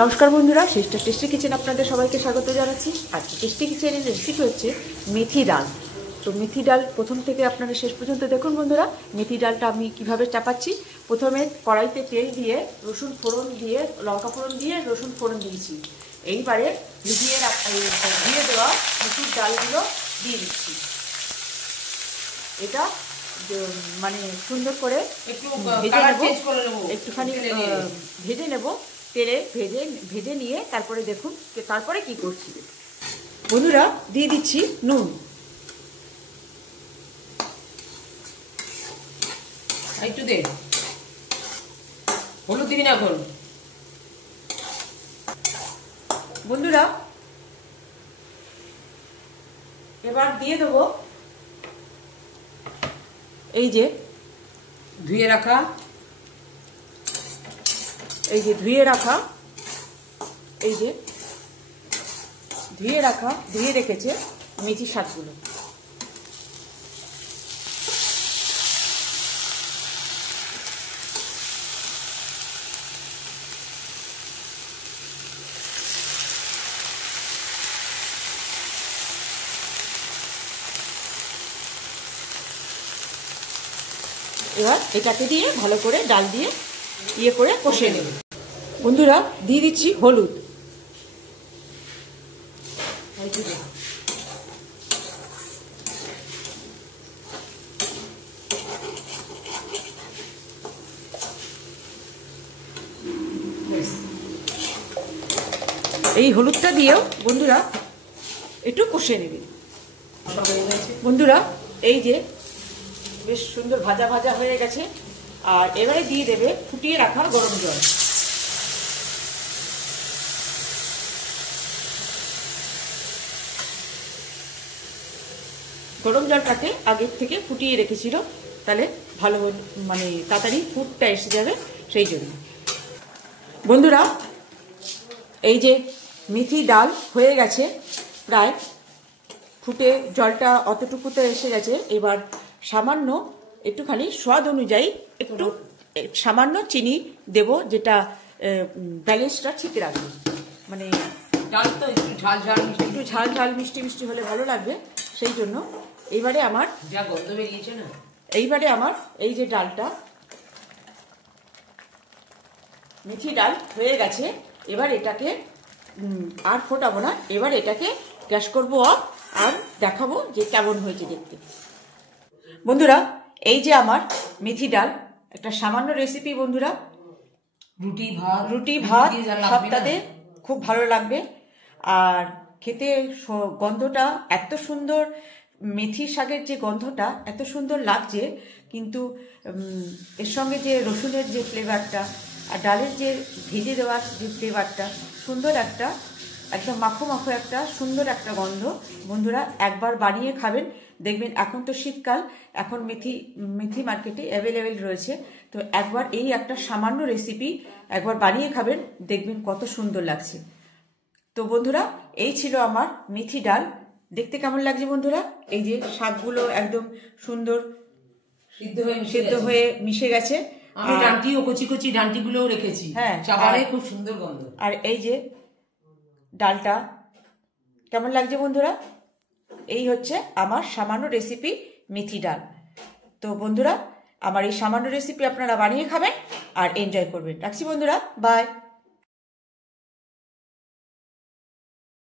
নমস্কার বন্ধুরা, sister tasty kitchen আপনাদের সবাইকে স্বাগত জানাচ্ছি। আজকে টেস্টি কিচেনের রেসিপি হচ্ছে মেথি ডাল। তো মেথি ডাল প্রথম থেকে আপনারা শেষ পর্যন্ত দেখুন বন্ধুরা। মেথি ডালটা আমি কিভাবে চাপাচ্ছি। প্রথমে কড়াইতে তেল দিয়ে রসুন ফোড়ন দিয়ে লঙ্কা ফোড়ন দিয়ে রসুন ফোড়ন দিয়েছি। এইবারে দিয়ে দেওয়া মেথির ডালগুলো দিয়ে দিচ্ছি। এটা মানে সুন্দর করে একটুখানি ভেজে নেব। তেলে ভেজে নিয়ে তারপরে দেখুন তারপরে কি করছি বন্ধুরা। দিয়ে দিচ্ছি নুন, একটু দে, হলুদ দিবি না এখন বন্ধুরা। এবার দিয়ে দেবো এই যে ধুয়ে রাখা ধুয়ে রেখেছে মেথি শাকগুলো। এবার এটাকে দিয়ে ভালো করে ডাল দিয়ে করে কষে নেব বন্ধুরা। দিয়ে দিচ্ছি হলুদ, এই হলুদটা দিয়েও বন্ধুরা একটু কষে নেবে বন্ধুরা। এই যে বেশ সুন্দর ভাজা ভাজা হয়ে গেছে। আর এবারে দিয়ে দেবে ফুটিয়ে রাখা গরম জল। গরম জলটাকে আগের থেকে ফুটিয়ে রেখেছিল, তাহলে ভালো মানে তাড়াতাড়ি ফুটটা এসে যাবে সেই জন্য বন্ধুরা। এই যে মেথি ডাল হয়ে গেছে, প্রায় ফুটে জলটা অতটুকুতে এসে গেছে। এবার সামান্য একটুখানি স্বাদ অনুযায়ী একটু সামান্য চিনি দেব, যেটা ব্যালেন্সটা ঠিক রাখবে। মানে ডাল তো একটু ঝাল ঝাল মিষ্টি মিষ্টি হলে ভালো লাগবে সেই জন্য। এইবারে আমার যা গন্ধ বেরিয়েছে না, এইবারে আমার এই যে ডালটা মেথি ডাল হয়ে গেছে। এবার এটাকে আর ফোটাবো না, এবার এটাকে গ্যাস করবো অফ। আর দেখাবো যে কেমন হয়েছে দেখতে বন্ধুরা। এই যে আমার মেথি ডাল, একটা সামান্য রেসিপি বন্ধুরা। রুটি ভাত সপ্তাহে খুব ভালো লাগবে। আর খেতে গন্ধটা এত সুন্দর, মেথি শাকের যে গন্ধটা এত সুন্দর লাগছে, কিন্তু এর সঙ্গে যে রসুনের যে ফ্লেভারটা আর ডালের যে ভেজে দেওয়ার যে ফ্লেভারটা, সুন্দর একটা একদম মাখো মাখো একটা সুন্দর একটা গন্ধ বন্ধুরা। একবার বানিয়ে খাবেন দেখবেন। এখন তো শীতকাল, এখন মেথি মার্কেটে অ্যাভেলেবেল রয়েছে। তো একবার এই একটা সামান্য রেসিপি একবার বানিয়ে খাবেন, দেখবেন কত সুন্দর লাগছে। তো বন্ধুরা, এই ছিল আমার মেথি ডাল। দেখতে কেমন লাগছে বন্ধুরা? এই যে শাকগুলো একদম সুন্দর সিদ্ধ হয়ে মিশে গেছে। আমি ডান্টি ও কচি কচি ডান্টিগুলোও রেখেছি। হ্যাঁ, চাবারে খুব সুন্দর গন্ধ। আর এই যে ডালটা কেমন লাগছে বন্ধুরা? এই হচ্ছে আমার সামান্য রেসিপি মেথি ডাল। তো বন্ধুরা, আমার এই সামান্য রেসিপি আপনারা বানিয়ে খাবেন আর এনজয় করবেন। রাখছি বন্ধুরা, বাই।